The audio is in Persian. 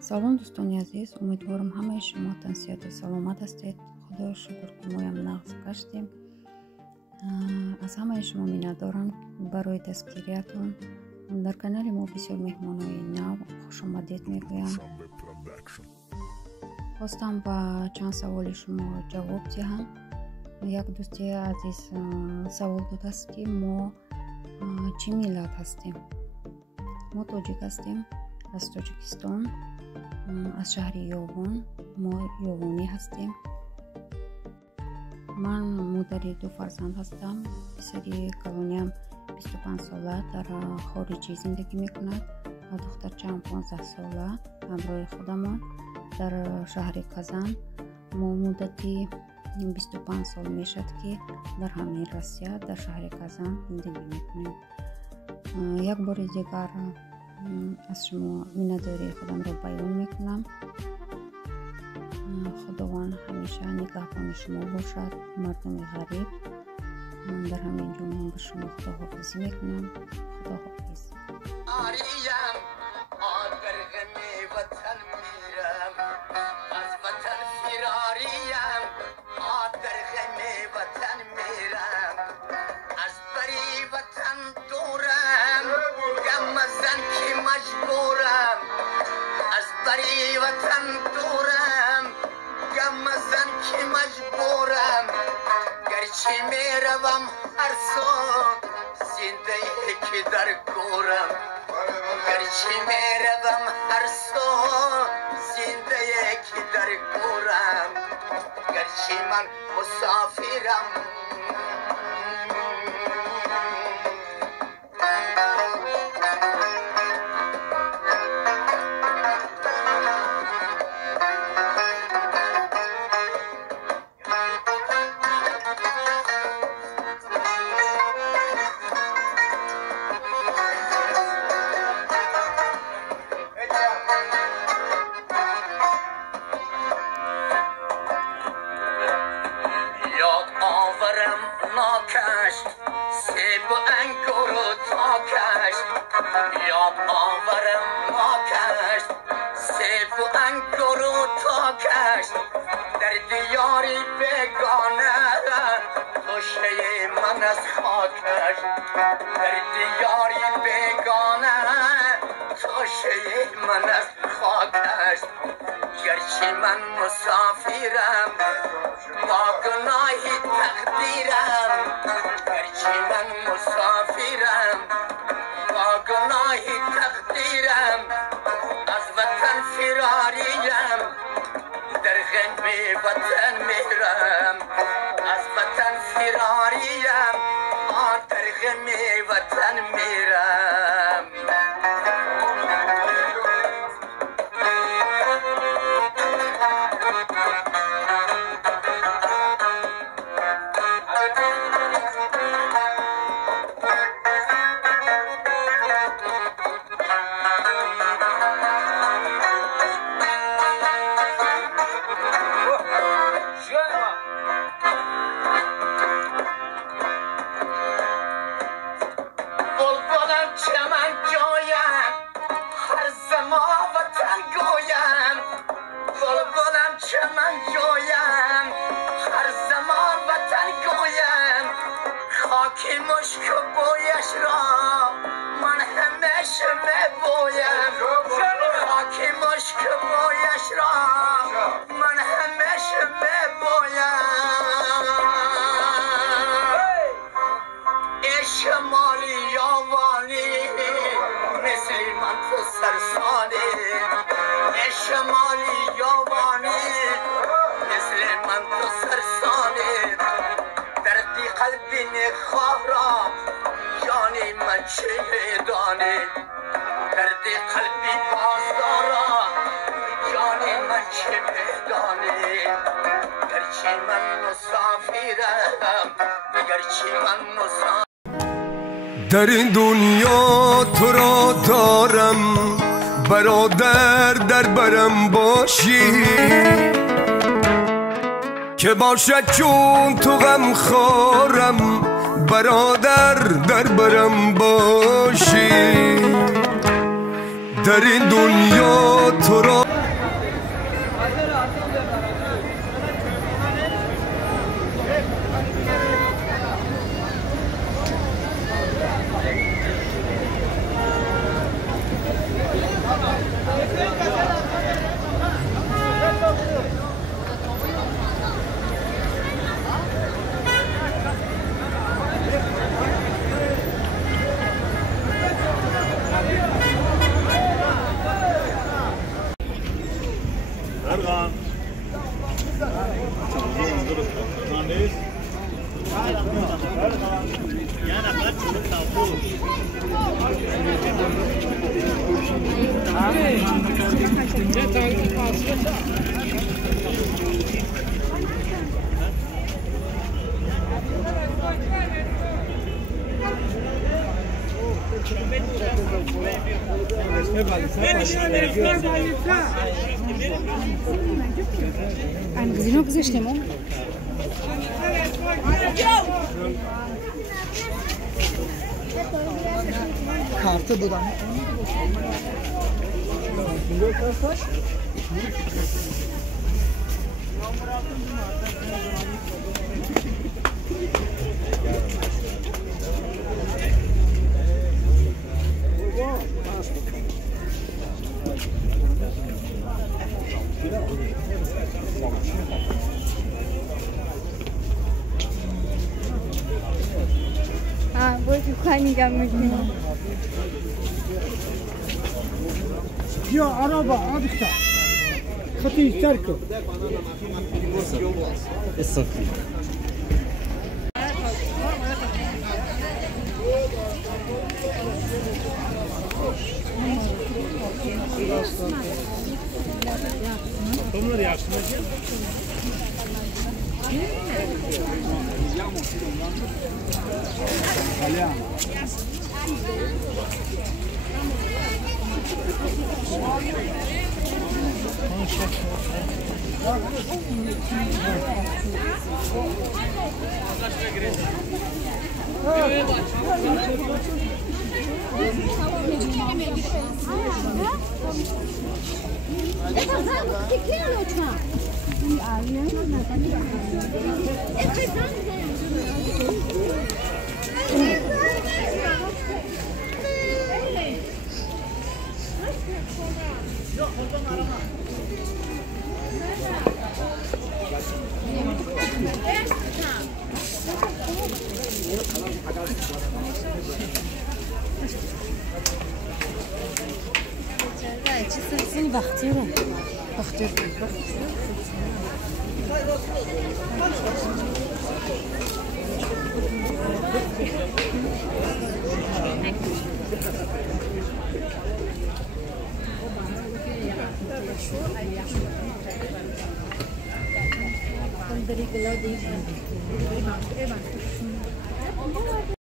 سلام دوستان عزیز، امیدوارم همه شما تن صحت و سلامت هستید. خدا شکر که ما هم نقص کشتیم. از همه شما می‌دارم برای تذکیریتون در کانال ما بسیار مهمانای نو خوش آمدید میگویم. خواستم با چند سوال شما جواب دهم. یک دوستی عزیز سوال داده است که ما چی ملت هستیم؟ ما تاجیک هستیم، از تاجیکستان، از شهر یاوون. ما یاوونی هستیم. من مادر دو فرزند هستم. پسری کلونیم 25 ساله در خارجی زندگی میکند و دخترچه‌ام 15 ساله همراه خودمان در شهر کازان. ما مدتی 25 سال میشد که در همین روسیه در شهر کازان زندگی میکنیم. یک بار دیگر از شما مینداری خودم را بیان میکنم. خداوند همیشه نگهبان شما باشد. مردم غریب در همین جا من به شما خداحافظی میکنم. خداحافظ. وطن دورم گمزن که مجبورم گرچه میروم هر سان زنده که در گورم گرچه میروم هر سان زنده که در گورم گرچه من مسافرم سیب و انگور و تاکش یاد آورم ناکش سیب و انگور و تاکش در دیاری بگانه توشه من از خاکش در دیاری بگانه توشه من از خاکش گرچه من مسافرم با گناهی تقدیرم گرچه من مسافرم با گناهی تقدیرم از وطن فراریم در غم وطن میرم از وطن فراریم در غم وطن میرم که مشک بویش را من همیشه میبویم خاک مشک بویش را من همیشه میبویم ای شمالی یاوانی مثل من تو سرسانی ای شمالی یاوانی مثل من تو سرسانی دردی قلبی نخواه را یعنی من چه میدانی دردی قلبی بازدارا یعنی من چه میدانی گرچه من مسافرم گرچه من مسافرم در این دنیا تو را دارم برادر در برم باشی که باشد چون تو غم خورم برادر در برم باشی در این دنیا تو را Zino gziştim o. Kartı bulan. Böyle yukarı gelmek istiyorum. Ya araba abisa. Katı ister ki. Bunlar yaşlı. این وقتی رو وقتی